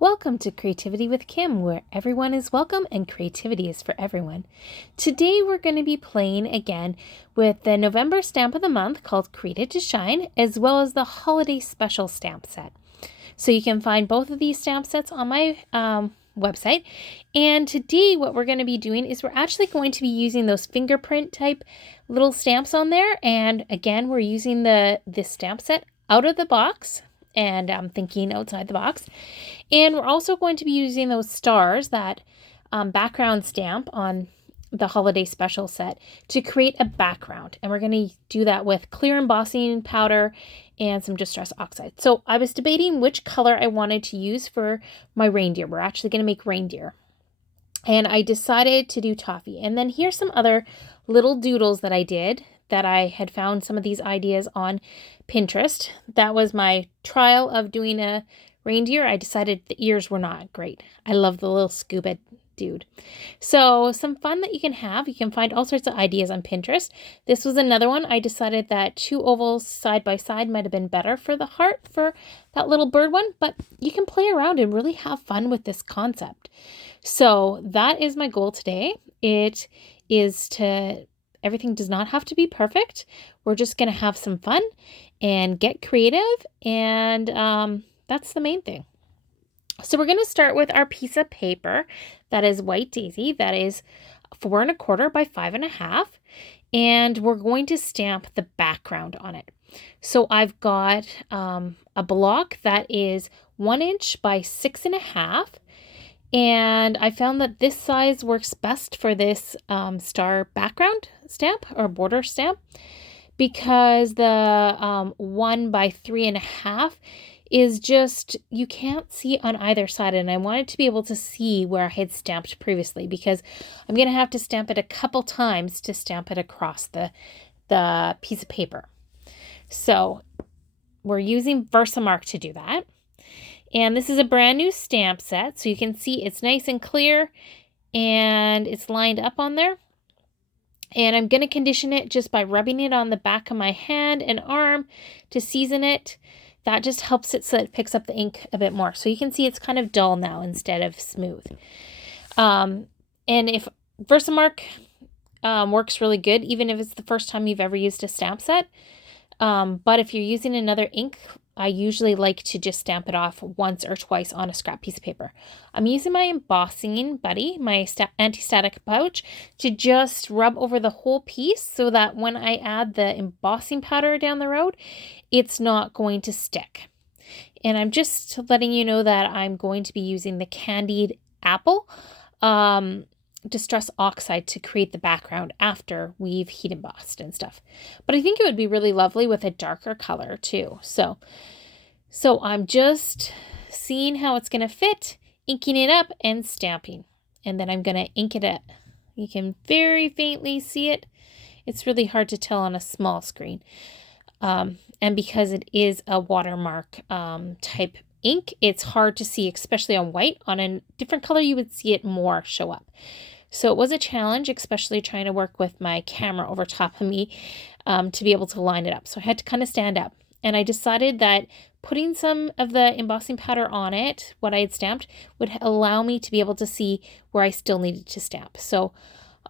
Welcome to Creativity with Kim, where everyone is welcome and creativity is for everyone. Today we're going to be playing again with the November stamp of the month called Created to Shine, as well as the holiday special stamp set. So you can find both of these stamp sets on my website. And today what we're going to be doing is we're actually going to be using those fingerprint type little stamps on there. And again, we're using this stamp set out of the box. And I'm thinking outside the box. And we're also going to be using those stars, that background stamp on the holiday special set, to create a background. And we're going to do that with clear embossing powder and some Distress Oxide. So I was debating which color I wanted to use for my reindeer. We're actually going to make reindeer. And I decided to do Toffee. And then here's some other little doodles that I did, that I had found some of these ideas on Pinterest. That was my trial of doing a reindeer. I decided the ears were not great. I love the little scuba dude. So some fun that you can have. You can find all sorts of ideas on Pinterest. This was another one. I decided that two ovals side by side might have been better for the heart for that little bird one, but you can play around and really have fun with this concept. So that is my goal today. It is to everything does not have to be perfect. We're just going to have some fun and get creative. And that's the main thing. So we're going to start with our piece of paper that is White Daisy. That is 4 1/4 by 5 1/2. And we're going to stamp the background on it. So I've got a block that is 1 inch by 6 1/2. And I found that this size works best for this star background stamp or border stamp, because the 1 by 3 1/2 is just, you can't see on either side. And I wanted to be able to see where I had stamped previously, because I'm going to have to stamp it a couple times to stamp it across the piece of paper. So we're using Versamark to do that. And this is a brand new stamp set, so you can see it's nice and clear and it's lined up on there. And I'm going to condition it just by rubbing it on the back of my hand and arm to season it. That just helps it so it picks up the ink a bit more. So you can see it's kind of dull now instead of smooth. And if Versamark works really good, even if it's the first time you've ever used a stamp set. But if you're using another ink, I usually like to just stamp it off once or twice on a scrap piece of paper. I'm using my embossing buddy, my anti-static pouch, to just rub over the whole piece so that when I add the embossing powder down the road, it's not going to stick. And I'm just letting you know that I'm going to be using the candied apple Distress Oxide to create the background after we've heat embossed and stuff. But I think it would be really lovely with a darker color too. So I'm just seeing how it's going to fit, inking it up and stamping. And then I'm going to ink it up. You can very faintly see it. It's really hard to tell on a small screen. And because it is a watermark type ink, it's hard to see, especially on white. On a different color, you would see it more show up. So it was a challenge, especially trying to work with my camera over top of me to be able to line it up. So I had to kind of stand up. And I decided that putting some of the embossing powder on it, what I had stamped, would allow me to be able to see where I still needed to stamp. So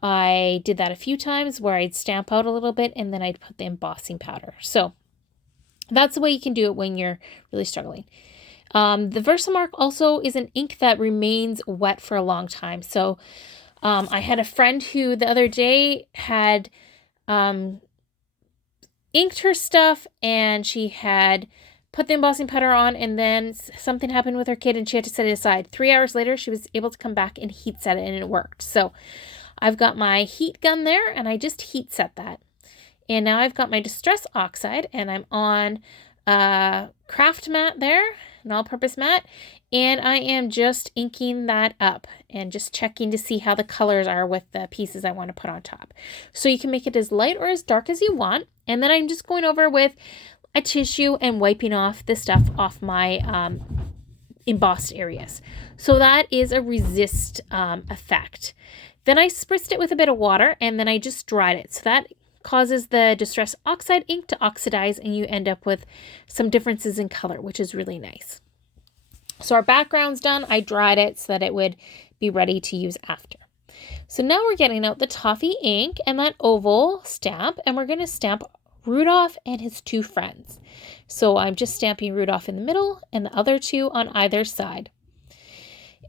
I did that a few times where I'd stamp out a little bit and then I'd put the embossing powder. So that's the way you can do it when you're really struggling. The Versamark also is an ink that remains wet for a long time. So I had a friend who the other day had inked her stuff, and she had put the embossing powder on, and then something happened with her kid and she had to set it aside. 3 hours later, she was able to come back and heat set it, and it worked. So I've got my heat gun there, and I just heat set that. And now I've got my Distress Oxide, and I'm on a craft mat there, an all-purpose mat, and I am just inking that up and just checking to see how the colors are with the pieces I want to put on top. So you can make it as light or as dark as you want, and then I'm just going over with a tissue and wiping off the stuff off my embossed areas. So that is a resist effect. Then I spritzed it with a bit of water, and then I just dried it. So that causes the Distress Oxide ink to oxidize, and you end up with some differences in color, which is really nice. So our background's done. I dried it so that it would be ready to use after. So now we're getting out the Toffee ink and that oval stamp, and we're going to stamp Rudolph and his two friends. So I'm just stamping Rudolph in the middle and the other two on either side.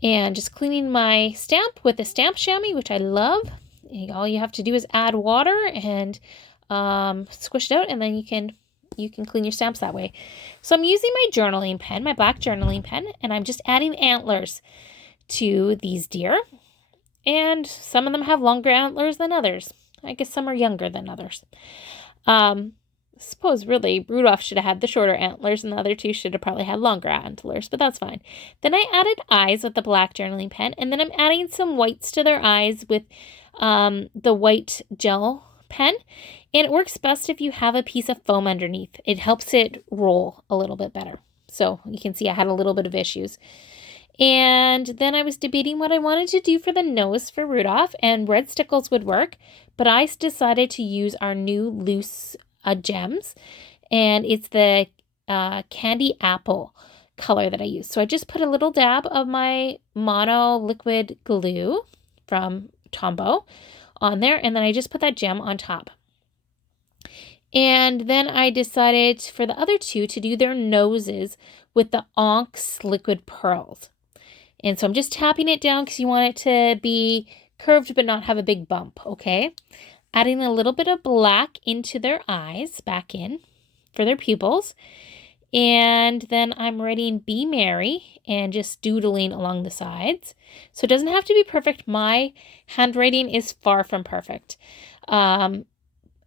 And just cleaning my stamp with the stamp chamois, which I love. All you have to do is add water and squish it out, and then you can clean your stamps that way. So I'm using my journaling pen, my black journaling pen, and I'm just adding antlers to these deer. And some of them have longer antlers than others. I guess some are younger than others. I suppose really Rudolph should have had the shorter antlers and the other two should have probably had longer antlers, but that's fine. Then I added eyes with the black journaling pen, and then I'm adding some whites to their eyes with the white gel pen. And it works best if you have a piece of foam underneath. It helps it roll a little bit better. So you can see I had a little bit of issues. And then I was debating what I wanted to do for the nose for Rudolph, and red stickles would work, but I decided to use our new loose gems, and it's the candy apple color that I use. So I just put a little dab of my mono liquid glue from Tombow on there, and then I just put that gem on top. And then I decided for the other two to do their noses with the Onyx liquid pearls. And so I'm just tapping it down because you want it to be curved but not have a big bump, okay? Adding a little bit of black into their eyes, back in, for their pupils. And then I'm writing Be Merry and just doodling along the sides. So it doesn't have to be perfect. My handwriting is far from perfect. And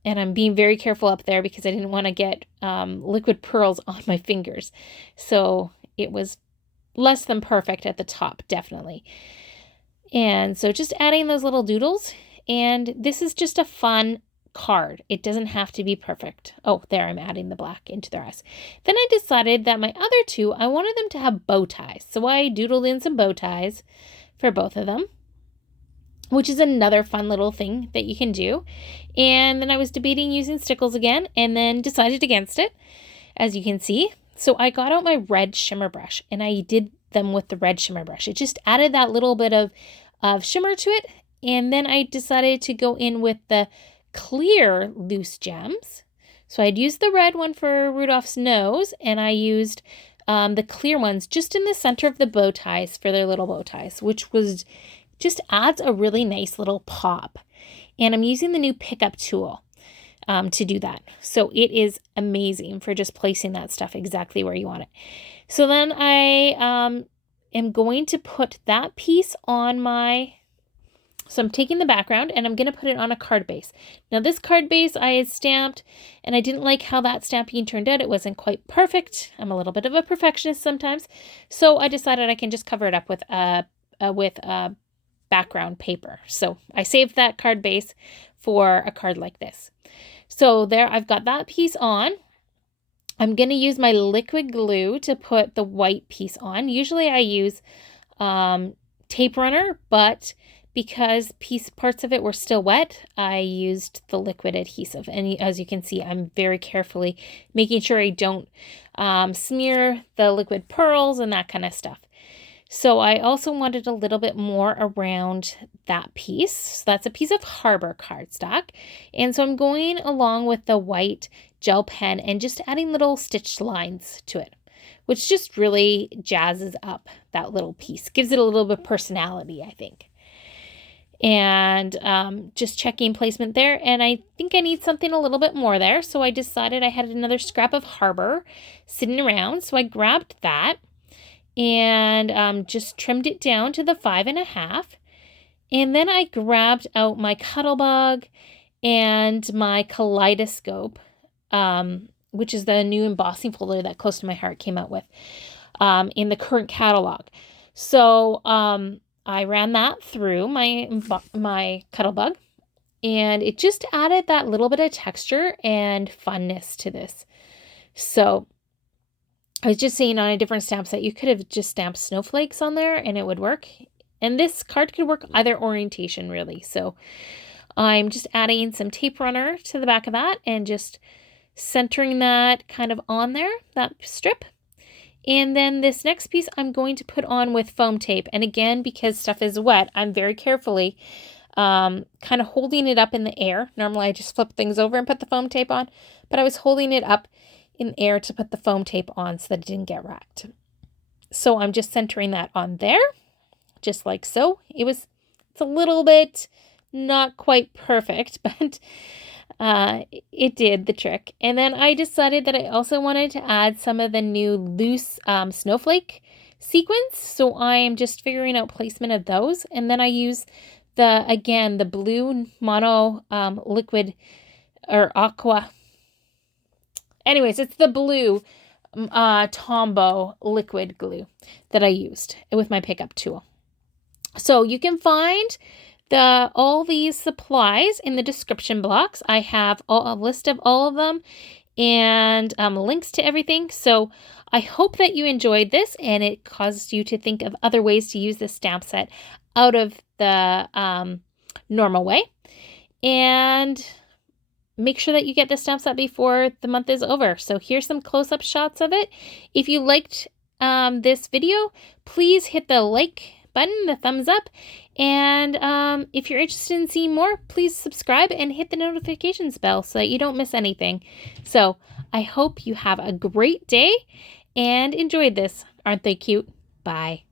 I'm being very careful up there because I didn't want to get liquid pearls on my fingers. So it was less than perfect at the top, definitely. And so just adding those little doodles. And this is just a fun card. It doesn't have to be perfect. Oh, there, I'm adding the black into their eyes. Then I decided that my other two, I wanted them to have bow ties. So I doodled in some bow ties for both of them, which is another fun little thing that you can do. And then I was debating using stickles again and then decided against it, as you can see. So I got out my red shimmer brush and I did them with the red shimmer brush. It just added that little bit of shimmer to it. And then I decided to go in with the clear loose gems. So I'd used the red one for Rudolph's nose, and I used the clear ones just in the center of the bow ties for their little bow ties, which was just adds a really nice little pop. And I'm using the new pickup tool to do that. So it is amazing for just placing that stuff exactly where you want it. So then I am going to put that piece on so I'm taking the background and I'm going to put it on a card base. Now this card base I had stamped and I didn't like how that stamping turned out. It wasn't quite perfect. I'm a little bit of a perfectionist sometimes. So I decided I can just cover it up with background paper. So I saved that card base for a card like this. So there I've got that piece on. I'm going to use my liquid glue to put the white piece on. Usually I use tape runner, but because parts of it were still wet, I used the liquid adhesive. And as you can see, I'm very carefully making sure I don't smear the liquid pearls and that kind of stuff. So I also wanted a little bit more around that piece. So that's a piece of Harbour Cardstock. And so I'm going along with the white gel pen and just adding little stitched lines to it, which just really jazzes up that little piece. Gives it a little bit of personality, I think. And just checking placement there. And I think I need something a little bit more there. So I decided I had another scrap of Harbour sitting around. So I grabbed that and just trimmed it down to the 5.5. And then I grabbed out my Cuttlebug and my Kaleidoscope, which is the new embossing folder that Close to My Heart came out with in the current catalog. So I ran that through my Cuttlebug, and it just added that little bit of texture and funness to this. So I was just saying on a different stamp set, you could have just stamped snowflakes on there and it would work. And this card could work either orientation really. So I'm just adding some tape runner to the back of that and just centering that kind of on there, that strip. And then this next piece I'm going to put on with foam tape. And again, because stuff is wet, I'm very carefully kind of holding it up in the air. Normally I just flip things over and put the foam tape on, but I was holding it up in the air to put the foam tape on so that it didn't get wrecked. So I'm just centering that on there, just like so. It's a little bit not quite perfect, but it did the trick. And then I decided that I also wanted to add some of the new loose Snowflake sequins. So I am just figuring out placement of those. And then I use the blue mono liquid or aqua. Anyways, it's the blue Tombow liquid glue that I used with my pickup tool. So you can find all these supplies in the description box. I have a list of all of them and links to everything. So I hope that you enjoyed this and it caused you to think of other ways to use this stamp set out of the normal way. And make sure that you get the stamp set before the month is over. So here's some close-up shots of it. If you liked this video, please hit the like button, the thumbs up. And if you're interested in seeing more, please subscribe and hit the notifications bell so that you don't miss anything. So I hope you have a great day and enjoyed this. Aren't they cute? Bye.